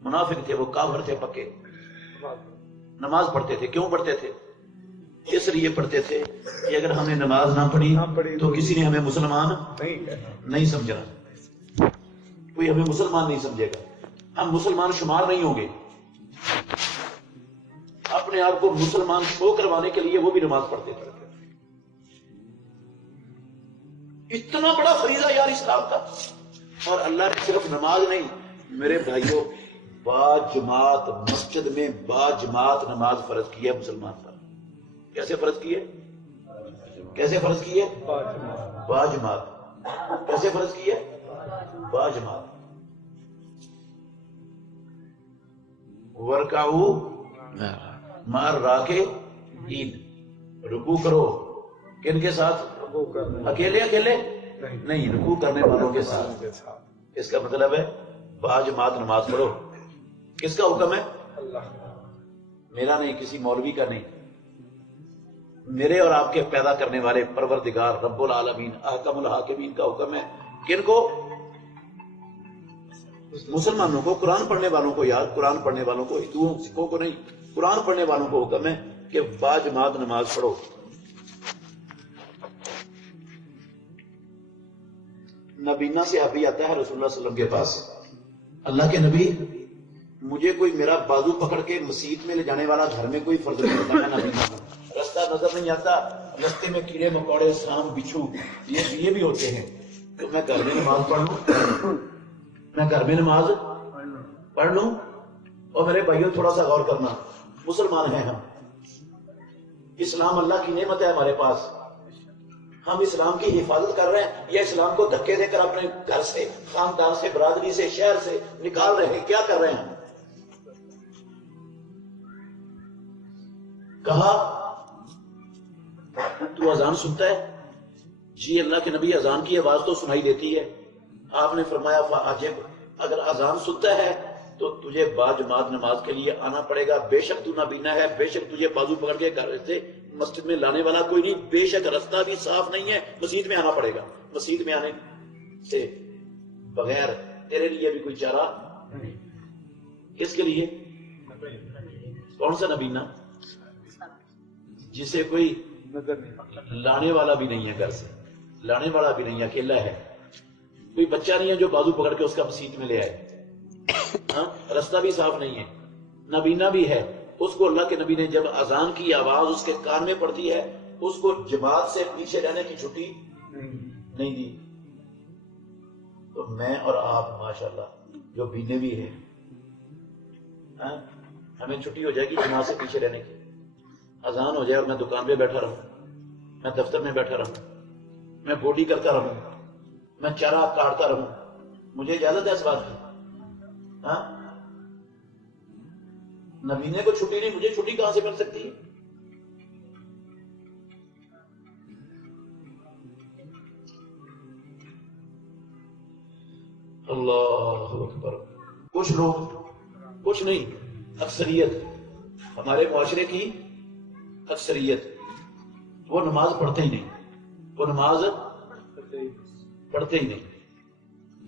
منافق تھے، وہ کافر تھے پکے، نماز پڑھتے تھے۔ کیوں پڑھتے تھے؟ اس لیے پڑھتے تھے کہ اگر ہم نے نماز نہ پڑھی تو کسی نے ہمیں مسلمان نہیں سمجھنا، کوئی ہمیں مسلمان نہیں سمجھے گا، ہم مسلمان شمار نہیں ہوں گے۔ اپنے آپ کو مسلمان شو کروانے کے لیے وہ بھی نماز پڑھتے تھے۔ اتنا بڑا فریضہ یار اسلام کا، اور اللہ نے صرف نماز نہیں میرے بھائیوں، با جماعت مسجد میں با جماعت نماز فرض کی ہے مسلمان پر۔ کیسے فرض کی ہے؟ کیسے فرض کی ہے؟ با جماعت۔ کیسے فرض کی ہے؟ با جماعت۔ ورکعو مار راکعین، رکوع کرو کن کے ساتھ؟ اکیلے نہیں، رکوع کرنے والوں کے ساتھ۔ اس کا مطلب ہے با جماعت نماز پڑھو۔ کس کا حکم ہے؟ میرا نہیں، کسی مولوی کا نہیں، میرے اور آپ کے پیدا کرنے والے پروردگار رب العالمین احکم الحاکمین کا حکم ہے۔ کن کو؟ مسلمانوں کو، قرآن پڑھنے والوں کو یار، قرآن پڑھنے والوں کو، ہندوؤں سکھوں کو نہیں، قرآن پڑھنے والوں کو حکم ہے کہ با جماعت نماز پڑھو۔ نبینا سے ابھی آتا ہے رسول اللہ صلی اللہ علیہ وسلم کے پاس، اللہ کے نبی مجھے کوئی میرا بازو پکڑ کے مسجد میں لے جانے والا گھر میں کوئی فرض نہیں ہوتا ہے، نبینا رستہ نظر نہیں آتا، رستے میں کیڑے مکوڑے سانپ بچھو یہ بھی ہوتے ہیں، تو میں گھر میں نماز پڑھ لوں، میں گھر میں نماز پڑھ لوں. اور میرے بھائیوں تھوڑا سا غور کرنا، مسلمان ہیں ہم، اسلام اللہ کی نعمت ہے ہمارے پاس، ہم اسلام کی حفاظت کر رہے ہیں یا اسلام کو دھکے دے کر اپنے گھر سے، خاندان سے، برادری سے، شہر سے نکال رہے ہیں؟ کیا کر رہے ہیں؟ کہا تو اذان سنتا ہے؟ جی اللہ کے نبی اذان کی آواز تو سنائی دیتی ہے. آپ نے فرمایا فاجب، اگر اذان سنتا ہے تو تجھے با جماعت نماز کے لیے آنا پڑے گا. بے شک تو نابینا ہے، بے شک تجھے بازو پکڑ کے گھر سے مسجد میں لانے والا کوئی نہیں، بے شک رستہ بھی صاف نہیں ہے، مسجد میں آنا پڑے گا. مسجد میں آنے سے بغیر تیرے لیے بھی کوئی چارہ کس کے لیے؟ کون سا نبینا؟ جسے کوئی لانے والا بھی نہیں ہے، گھر سے لانے والا بھی نہیں ہے، اکیلا ہے، کوئی بچہ نہیں ہے جو بازو پکڑ کے اس کا مسجد میں لے آئے. ہاں، رستہ بھی صاف نہیں ہے، نبینا بھی ہے. اس کو اللہ کے نبی نے جب اذان کی آواز اس کے کان میں پڑتی ہے، اس کو جماعت سے پیچھے رہنے کی چھٹی نہیں دی. تو میں اور آپ ماشاءاللہ جو بینے بھی ہیں، ہمیں چھٹی ہو جائے گی جماعت سے پیچھے رہنے کی. اذان ہو جائے اور میں دکان پہ بیٹھا رہوں، میں دفتر میں بیٹھا رہوں، میں بوٹی کرتا رہوں، میں چارہ کاٹتا رہوں، مجھے اجازت ہے اس بات کی؟ ہاں، نبینے کو چھٹی نہیں، مجھے چھٹی کہاں سے مل سکتی ہے؟ اللہ اکبر. کچھ لوگ، کچھ نہیں، اکثریت، ہمارے معاشرے کی اکثریت، وہ نماز پڑھتے ہی نہیں، وہ نماز پڑھتے ہی نہیں.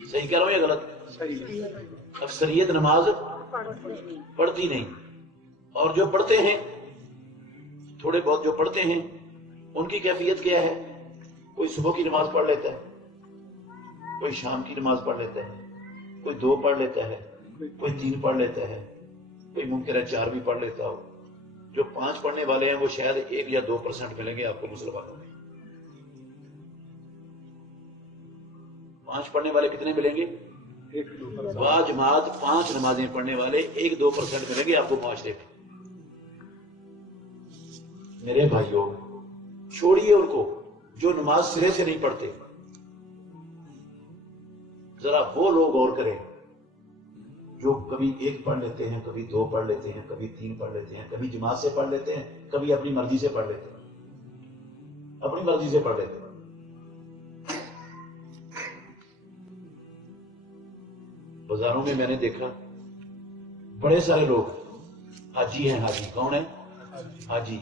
صحیح کہہ رہا ہوں یا غلط؟ اکثریت نماز پڑھتی نہیں. اور جو پڑھتے ہیں، تھوڑے بہت جو پڑھتے ہیں، ان کی کیفیت کیا ہے؟ کوئی صبح کی نماز پڑھ لیتا ہے، کوئی شام کی نماز پڑھ لیتا ہے، کوئی 2 پڑھ لیتا ہے، کوئی 3 پڑھ لیتا ہے، کوئی ممکن ہے 4 بھی پڑھ لیتا ہو. جو 5 پڑھنے والے ہیں وہ شاید 1 یا 2% ملیں گے آپ کو مسلمانوں میں. 5 پڑھنے والے کتنے ملیں گے؟ با جماعت 5 نمازیں پڑھنے والے 1-2% ملیں گے آپ کو معاشرے میں. میرے بھائیوں، چھوڑیے ان کو جو نماز سرے سے نہیں پڑھتے. ذرا وہ لوگ غور کریں جو کبھی 1 پڑھ لیتے ہیں، کبھی 2 پڑھ لیتے ہیں، کبھی 3 پڑھ لیتے ہیں، کبھی جماعت سے پڑھ لیتے ہیں، کبھی اپنی مرضی سے پڑھ لیتے ہیں، اپنی مرضی سے پڑھ لیتے ہیں. بازاروں میں میں نے دیکھا بڑے سارے لوگ حاجی ہیں. حاجی کون ہے؟ حاجی،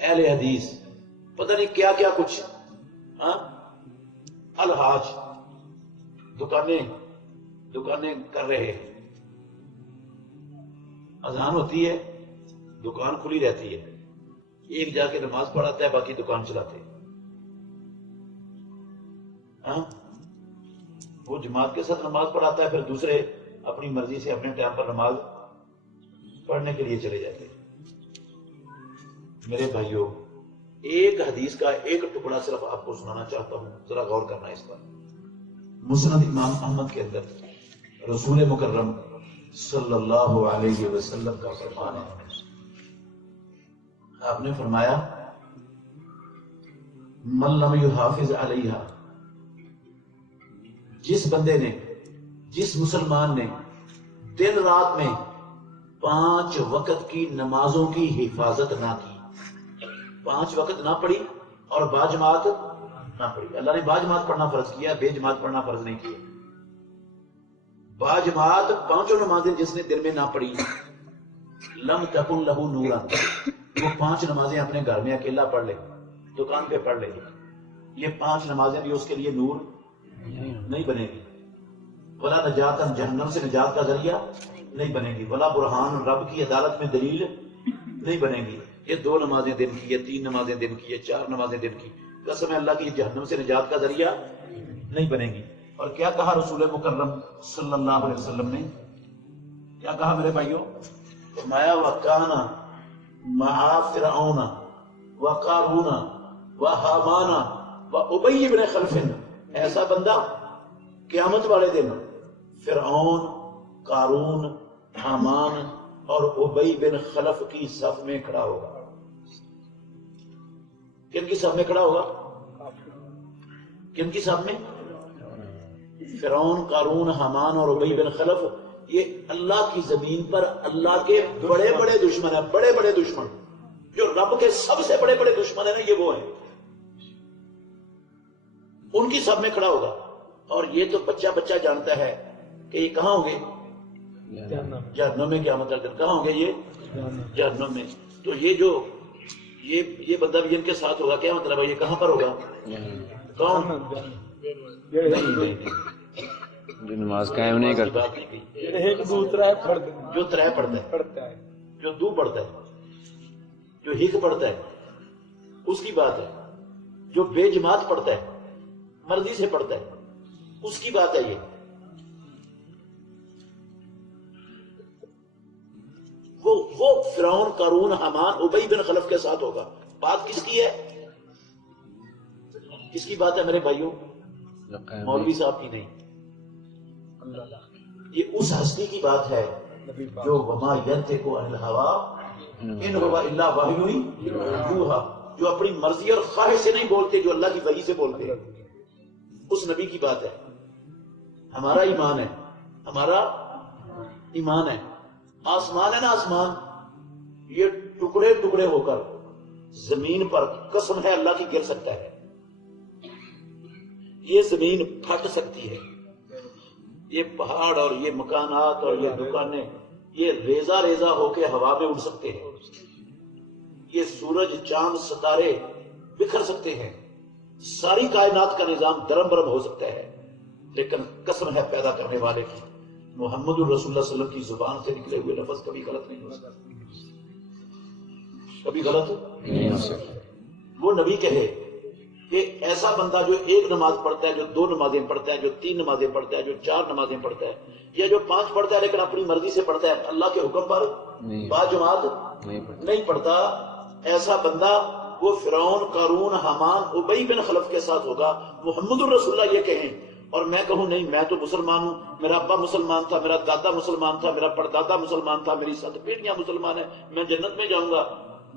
اہل حدیث، پتہ نہیں کیا کیا کچھ، الحاج، دکانیں کر رہے ہیں. اذان ہوتی ہے، دکان کھلی رہتی ہے، ایک جا کے نماز پڑھاتا ہے، باقی دکان چلاتے ہیں. وہ جماعت کے ساتھ نماز پڑھاتا ہے، پھر دوسرے اپنی مرضی سے اپنے ٹائم پر نماز پڑھنے کے لیے چلے جاتے ہیں. میرے بھائیوں، ایک حدیث کا ایک ٹکڑا صرف آپ کو سنانا چاہتا ہوں، ذرا غور کرنا اس پر. مسند امام احمد کے اندر رسول مکرم صلی اللہ علیہ وسلم کا فرمان ہے. آپ نے فرمایا من لم یحافظ علیہا، جس بندے نے، جس مسلمان نے دن رات میں 5 وقت کی نمازوں کی حفاظت نہ کی، 5 وقت نہ پڑھی اور با جماعت نہ پڑھی. اللہ نے با جماعت پڑھنا فرض کیا، بے جماعت پڑھنا فرض نہیں کیا. با جماعت 5 نمازیں جس نے دن میں نہ پڑھی، لم تکن لہ نورا، وہ 5 نمازیں اپنے گھر میں اکیلا پڑھ لے، دکان پہ پڑھ لے، یہ 5 نمازیں بھی اس کے لیے نور نہیں بنے گی. ولا نجات، جہنم سے نجات کا ذریعہ نہیں بنے گی. ولا برہان، رب کی عدالت میں دلیل نہیں بنے گی. یہ 2 نمازیں دن کی، یہ 3 نمازیں دن کی، یہ 4 نمازیں دن کی، قسم ہے اللہ کی جہنم سے نجات کا ذریعہ نہیں بنے گی. اور کیا کہا رسول مکرم صلی اللہ علیہ وسلم نے؟ کیا کہا میرے بھائیوں؟ فرمایا وَكَانَ مَعَ فِرْعَوْنَ وَقَارُونَ وَحَامَانَ وَأُبَيِّ بْنِ خَلْفٍ، ایسا بندہ قیامت والے دن فرعون، قارون، حامان اور ابی بن خلف کی صف میں کھڑا ہوگا۔ کن کی صف میں کھڑا ہوگا؟ کن کی صف میں؟ فرعون، قارون، حامان اور ابی بن خلف، یہ اللہ کی زمین پر اللہ کے بڑے بڑے دشمن ہیں، بڑے بڑے دشمن، جو رب کے سب سے بڑے بڑے دشمن ہیں نا، یہ وہ ہیں، ان کی صف میں کھڑا ہوگا۔ اور یہ تو بچہ بچہ جانتا ہے کہ یہ کہاں ہوں گے؟ جہنم میں۔ قیامت کا دن کہاں ہوں گے؟ یہ جہنم میں۔ تو یہ جو یہ بندہ بھی ان کے ساتھ ہوگا، کیا مطلب ہے؟ یہ کہاں پر ہوگا؟ کون؟ جو نماز قائم نہیں کرتا، جو ترے پڑھتا ہے، جو دو پڑھتا ہے، جو ہک پڑھتا ہے، اس کی بات ہے۔ جو بے جماعت پڑھتا ہے، مرضی سے پڑھتا ہے، اس کی بات ہے یہ۔ وہ فرعون، قارون، حامان، ابی بن خلف کے ساتھ ہوگا۔ بات کس کی ہے؟ کس کی بات ہے میرے بھائیوں؟ مولوی صاحب کی نہیں، یہ اس ہستی کی بات ہے جو وما ینطق عن الہوی ان هو الا وحی یوحی، جو اپنی مرضی اور خواہش سے نہیں بولتے، جو اللہ کی وحی سے بولتے ہیں، اس نبی کی بات ہے۔ ہمارا ایمان ہے، ہمارا ایمان ہے، آسمان ہے نا، آسمان یہ ٹکڑے ٹکڑے ہو کر زمین پر، قسم ہے اللہ کی، گر سکتا ہے، یہ زمین پھٹ سکتی ہے، یہ پہاڑ اور یہ مکانات اور یہ دکانیں یہ ریزہ ریزہ ہو کے ہوا میں اڑ سکتے ہیں، یہ سورج، چاند، ستارے بکھر سکتے ہیں، ساری کائنات کا نظام درم برم ہو سکتا ہے، لیکن قسم ہے پیدا کرنے والے کی، محمد الرسول اللہ صلی اللہ علیہ وسلم کی زبان سے نکلے ہوئے لفظ کبھی غلط نہیں ہو سکتا، کبھی غلط نہیں ہو سکتا۔ وہ نبی کہے کہ ایسا بندہ جو ایک نماز پڑھتا ہے، جو دو نمازیں پڑھتا ہے، جو تین نمازیں پڑھتا ہے، جو چار نمازیں پڑھتا ہے، یا جو پانچ پڑھتا ہے لیکن اپنی مرضی سے پڑھتا ہے، اللہ کے حکم پر با جماعت نہیں پڑھتا، ایسا بندہ وہ فرعون، قارون، حامان، ابی بن خلف کے ساتھ ہوگا۔ محمد الرسول اللہ یہ کہیں اور میں کہوں نہیں، میں تو مسلمان ہوں، میرا ابا مسلمان تھا، میرا دادا مسلمان تھا، میرا پردادا مسلمان تھا، میری 7 پیڑھیاں مسلمان ہیں، میں جنت میں جاؤں گا،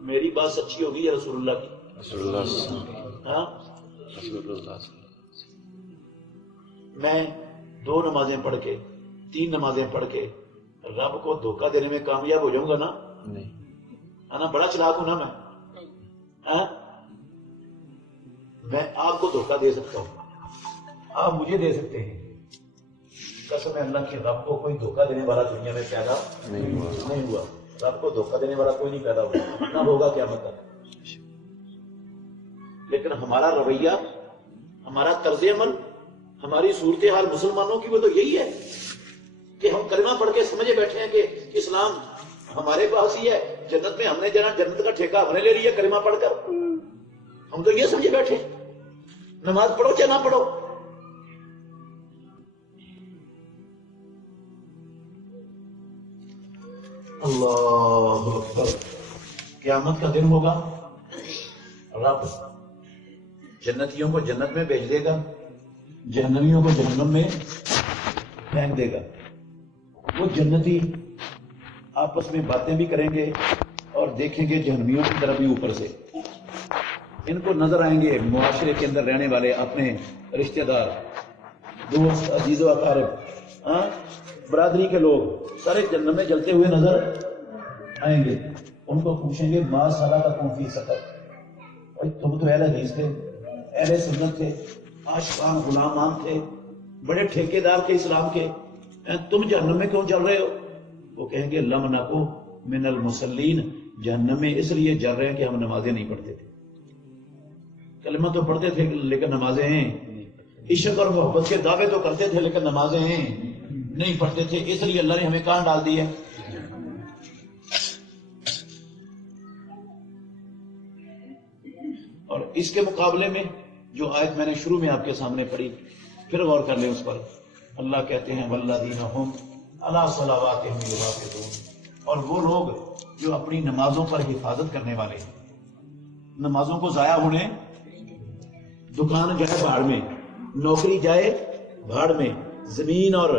میری بات سچی ہوگی یا رسول اللہ کی؟ ہاں، میں 2 نمازیں پڑھ کے، 3 نمازیں پڑھ کے رب کو دھوکہ دینے میں کامیاب ہو جاؤں گا نا؟ ہے نا؟ بڑا چلاک ہوں نا میں؟ میں آپ کو دھوکہ دے سکتا ہوں، آپ مجھے دے سکتے ہیں، قسم اللہ کی رب کو کوئی دھوکہ دینے والا دنیا میں پیدا نہیں ہوا، رب کو دھوکہ دینے والا کوئی نہیں پیدا ہوا، نہ ہوگا قیامت تک۔ لیکن ہمارا رویہ، ہمارا طرز عمل، ہماری صورتحال مسلمانوں کی وہ تو یہی ہے کہ ہم کلمہ پڑھ کے سمجھے بیٹھے ہیں کہ اسلام ہمارے پاس ہی ہے، جنت میں ہم نے جانا، جنت کا ٹھیکہ ہم نے لے لیا کلمہ پڑھ کر، ہم تو یہ سمجھے بیٹھے، نماز پڑھو چاہے نہ پڑھو۔ اللہ اکبر، قیامت کا دن ہوگا، رب جنتیوں کو جنت میں بھیج دے گا، جہنمیوں کو جہنم میں پھینک دے گا۔ وہ جنتی آپس میں باتیں بھی کریں گے اور دیکھیں گے جہنمیوں کی طرف بھی اوپر سے، ان کو نظر آئیں گے معاشرے کے اندر رہنے والے اپنے رشتہ دار، دوست، عزیز و اقارب، برادری کے لوگ سارے جہنم میں جلتے ہوئے نظر آئیں گے، ان کو پوچھیں گے ما سلککم فی سقر، بھائی تم تو اہل حدیث تھے، اہل سنت تھے، عاشقان غلامان تھے، بڑے ٹھیکیدار تھے اسلام کے، تم جہنم میں کیوں چل رہے ہو؟ وہ کہیں گے لم نکو من المصلین، جہنم میں اس لیے جل رہے ہیں کہ ہم نمازیں نہیں پڑھتے تھے، کلمہ تو پڑھتے تھے لیکن نمازیں عشق اور محبت کے دعوے تو کرتے تھے لیکن نمازیں نہیں پڑھتے تھے، اس لیے اللہ نے ہمیں کہاں ڈال دی ہے؟ اور اس کے مقابلے میں جو آیت میں نے شروع میں آپ کے سامنے پڑھی، پھر غور کر لیں اس پر، اللہ کہتے ہیں والذین ھم علی صلواتہم یحافظون، اور وہ لوگ جو اپنی نمازوں پر حفاظت کرنے والے ہیں، نمازوں کو ضائع ہونے، دکان جائے بھاڑ میں، نوکری جائے بھاڑ میں، زمین اور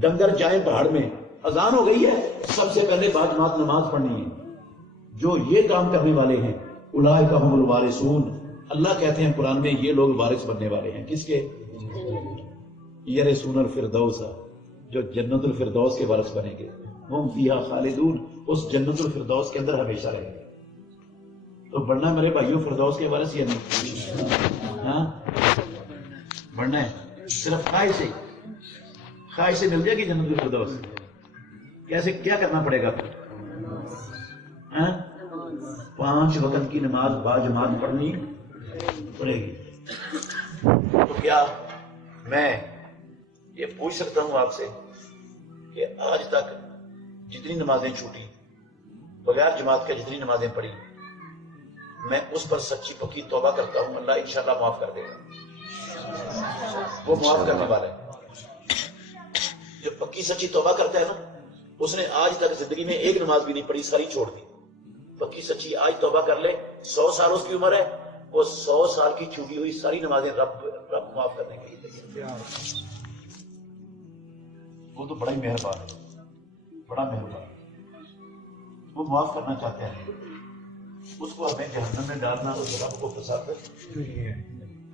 ڈنگر جائیں پہاڑ میں، اذان ہو گئی ہے، سب سے پہلے باجماعت نماز پڑھنی ہے۔ جو یہ کام کرنے والے ہیں اولئک هم الوارثون، اللہ کہتے ہیں قرآن میں یہ لوگ وارث بننے والے ہیں، کس کے؟ یرثون الفردوس، جو جنت الفردوس کے وارث بنیں گے، ہم فیہا خالدون، اس جنت الفردوس کے اندر ہمیشہ رہیں گے۔ تو بڑھنا میرے بھائیوں فردوس کے وارث یا نہیں؟ ہاں بڑھنا ہے، صرف خواہش سے مل جائے گی جنت الفردوس؟ کیسے، کیا کرنا پڑے گا؟ 5 وقت کی نماز باجماعت پڑھنی پڑے گی۔ تو کیا میں یہ پوچھ سکتا ہوں آپ سے کہ آج تک جتنی نمازیں چھوٹی بغیر جماعت کے، جتنی نمازیں پڑھی، میں اس پر سچی پکی توبہ کرتا ہوں، اللہ انشاءاللہ معاف کر دے گا، وہ معاف کرنے والا ہے۔ جو پکی سچی توبہ کرتا ہے نا، اس نے آج تک زندگی میں ایک نماز بھی نہیں پڑھی، ساری چھوڑ دی۔ پکی سچی آج توبہ کر لے، 100 سال اس کی عمر ہے، وہ 100 سال کی چھوٹی ہوئی ساری نمازیں رب معاف کرنے کے لیے، وہ تو بڑا ہی مہربان ہے، بڑا مہربان ہے، وہ معاف کرنا چاہتے ہیں۔ اس کو ہمیں جہنم میں ڈالنا اس رب کو پسند نہیں ہے،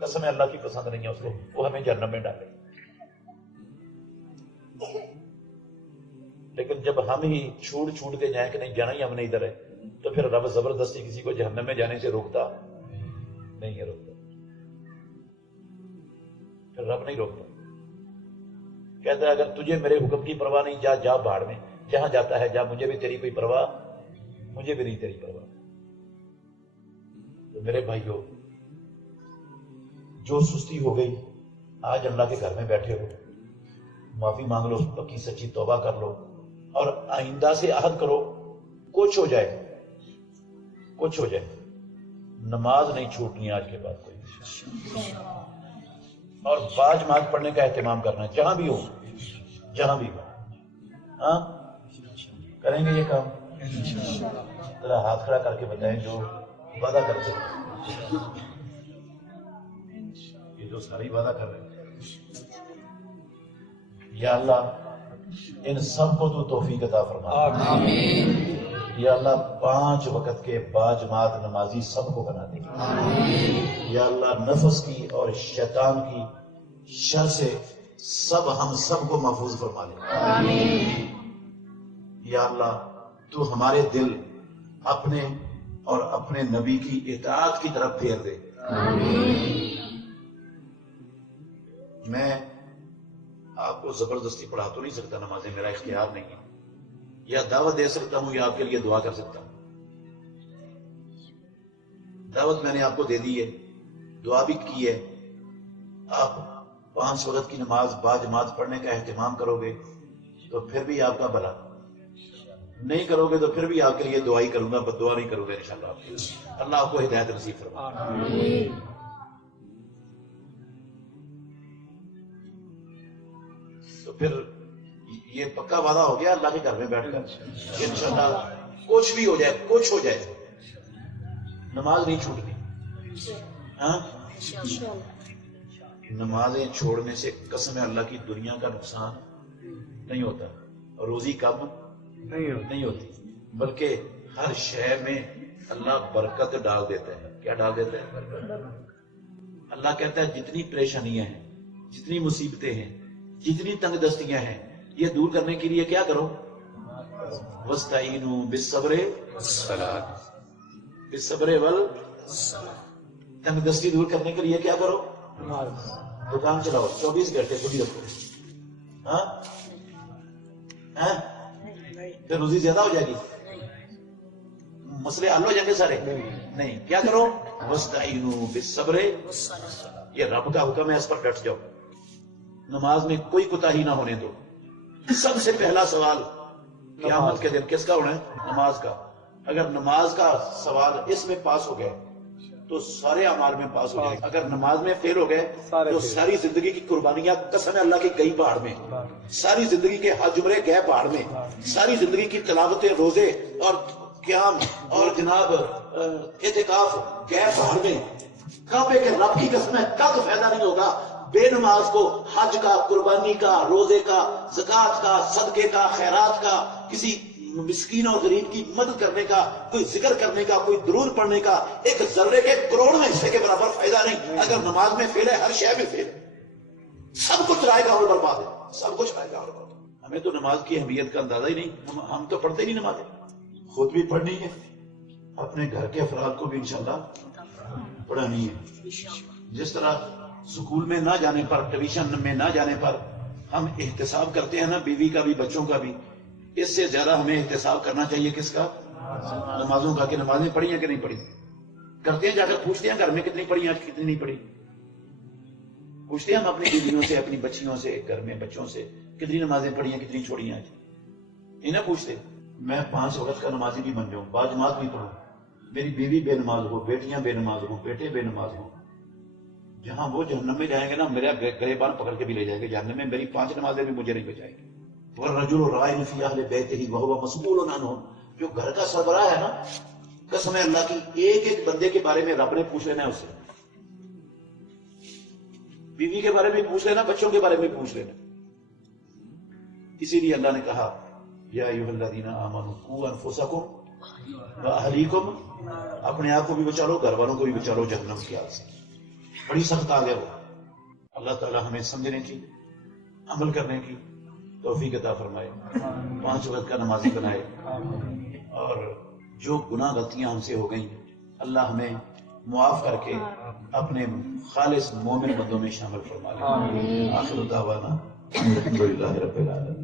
قسم اللہ کی پسند نہیں ہے اس کو، وہ ہمیں جہنم میں ڈالے۔ لیکن جب ہم ہی چھوڑ کے جائیں کہ نہیں جانا ہی ہم نے ادھر ہے، تو پھر رب زبردستی کسی کو جہنم میں جانے سے روکتا نہیں ہے، روکتا پھر رب نہیں روکتا، کہتا ہے اگر تجھے میرے حکم کی پرواہ نہیں، جا بھاڑ میں، جہاں جاتا ہے جا، مجھے بھی تیری کوئی پرواہ، مجھے بھی نہیں تیری پرواہ۔ تو میرے بھائیو، جو سستی ہو گئی، آج اللہ کے گھر میں بیٹھے ہو، معافی مانگ لو، پکی سچی توبہ کر لو، اور آئندہ سے عہد کرو، کچھ ہو جائے نماز نہیں چھوٹنی آج کے بعد کوئی، اور باجماعت پڑھنے کا اہتمام کرنا ہے، جہاں بھی ہو۔ ہاں کریں گے یہ کام؟ ذرا ہاتھ کھڑا کر کے بتائیں جو وعدہ کرتے ہیں، یہ جو ساری وعدہ کر رہے ہیں۔ یا اللہ ان سب کو تو توفیق عطا فرما، آمین۔ یا اللہ 5 وقت کے باجماعت نمازی سب کو بنا دے، آمین۔ یا اللہ نفس کی اور شیطان کی شر سے ہم سب کو محفوظ فرما لے، آمین۔ یا اللہ تو ہمارے دل اپنے اور اپنے نبی کی اطاعت کی طرف پھیر دے، آمین۔ میں آپ کو زبردستی پڑھا تو نہیں سکتا، نمازیں میرا اختیار نہیں ہے، یا دعوت دے سکتا ہوں یا آپ کے لیے دعا کر سکتا ہوں۔ دعوت میں نے آپ کو دے دی ہے، دعا بھی کی ہے، آپ 5 وقت کی نماز باجماعت پڑھنے کا اہتمام کرو گے تو پھر بھی آپ کا بھلا، نہیں کرو گے تو پھر بھی آپ کے لیے دعا ہی کروں گا، بد دعا نہیں کروں گا انشاءاللہ۔ اللہ آپ کو ہدایت نصیب فرمائے۔ تو پھر یہ پکا وعدہ ہو گیا اللہ کے گھر میں بیٹھ کر کہ انشاءاللہ کچھ بھی ہو جائے نماز نہیں چھوٹنی۔ ہاں نمازیں چھوڑنے سے قسم اللہ کی دنیا کا نقصان نہیں ہوتا، روزی کم نہیں ہوتی، بلکہ ہر شے میں اللہ برکت ڈال دیتا ہے۔ کیا ڈال دیتا ہے؟ اللہ کہتا ہے جتنی پریشانیاں ہیں، جتنی مصیبتیں ہیں، جتنی تنگ دستیاں ہیں، یہ دور کرنے کے لیے کیا کرو؟ وَاسْتَعِینُوا بِالصَّبْرِ تنگ دستی دور کرنے کے لیے کیا کرو؟ دکان چلاؤ، 24 گھنٹے کھلی رکھو۔ ہاں پھر روزی زیادہ ہو جائے گی، مسئلے حل ہو جائیں گے سارے؟ نہیں، کیا کرو؟ وَاسْتَعِینُوا بِالصَّبْرِ، یہ رب کا حکم ہے، اس پر ڈٹ جاؤ، نماز میں کوئی کوتاہی نہ ہونے دو۔ سب سے پہلا سوال قیامت کے دن کس کا ہونا ہے؟ نماز کا۔ اگر نماز کا سوال اس میں پاس ہو گئے تو سارے اعمال میں پاس ہو جائے گا، اگر نماز میں فیل ہو گئے تو ساری زندگی کی قربانیاں قسم اللہ کی گئی پہاڑ میں، ساری زندگی کے حج عمرے گئے پہاڑ میں، ساری زندگی کی تلاوتیں، روزے اور قیام اور جناب اعتکاف گئے پہاڑ میں۔ کعبے کے رب کی قسم ہے، تک فائدہ نہیں ہوگا بے نماز کو حج کا، قربانی کا، روزے کا، زکوٰۃ کا، صدقے کا، خیرات کا، کسی مسکین اور غریب کی مدد کرنے کا، کوئی ذکر کرنے کا، کوئی درود پڑھنے کا ایک ذرے کے کروڑویں حصے کے برابر فائدہ نہیں۔ اگر نماز میں فیل ہے، ہر شے میں فیل ہے، سب کچھ رائے گا اور برباد ہے، سب کچھ رائے گا اور برباد ہے۔ ہمیں تو نماز کی اہمیت کا اندازہ ہی نہیں، ہم تو پڑھتے نہیں نمازیں، خود بھی پڑھنی ہے، اپنے گھر کے افراد کو بھی انشاءاللہ پڑھانی ہے۔ جس طرح سکول میں نہ جانے پر، ٹیوشن میں نہ جانے پر ہم احتساب کرتے ہیں نا، بیوی کا بھی بچوں کا بھی، اس سے زیادہ ہمیں احتساب کرنا چاہیے کس کا؟ نمازوں کا، کہ نمازیں پڑھی ہیں کہ نہیں پڑھی۔ کرتے ہیں، جا کر پوچھتے ہیں گھر میں کتنی پڑھی آج، کتنی نہیں پڑھی، پوچھتے ہیں ہم اپنی بیویوں سے، اپنی بچیوں سے، گھر میں بچوں سے کتنی نمازیں پڑھی ہیں، کتنی چھوڑی ہیں آج، یہ نہ پوچھتے۔ میں 5 وقت کا نمازی بھی بن جاؤں، باجماعت بھی پڑھوں، میری بیوی بے نماز ہو، بیٹیاں بے نماز ہوں، بیٹے بے نماز ہوں، جہاں وہ جہنم میں جائیں گے نا، میرا گریبان پکڑ کے بھی لے جائیں گے جہنم میں، میری 5 نمازیں بھی مجھے نہیں بچائیں گی۔ وَالرَّجُلُ رَاعٍ فِي أَهْلِ بَيْتِهِ وَهُوَ مَسْئُولٌ عَنْهُمْ، جو گھر کا سربراہ ہے نا، قسم ہے اللہ کی، ایک ایک بندے کے بارے میں رب نے پوچھ لینا ہے اس سے، بیوی کے بارے میں پوچھ لینا، بچوں کے بارے میں پوچھ لینا۔ اسی لیے اللہ نے کہا یا ایھا الذین آمنوا قوا انفسکم واہلیکم، اپنے آپ کو بھی بچا لو، گھر والوں کو بھی بچا لو جہنم کی آگ سے۔ بڑی سخت آگ ہے وہ۔ اللہ تعالی ہمیں سمجھنے کی، عمل کرنے کی توفیق عطا فرمائے، 5 وقت کا نمازی بنائے، اور جو گناہ غلطیاں ہم سے ہو گئیں اللہ ہمیں معاف کر کے اپنے خالص مومن بندوں میں شامل فرما لے۔ آخر دعوانا الحمدللہ رب العالمین۔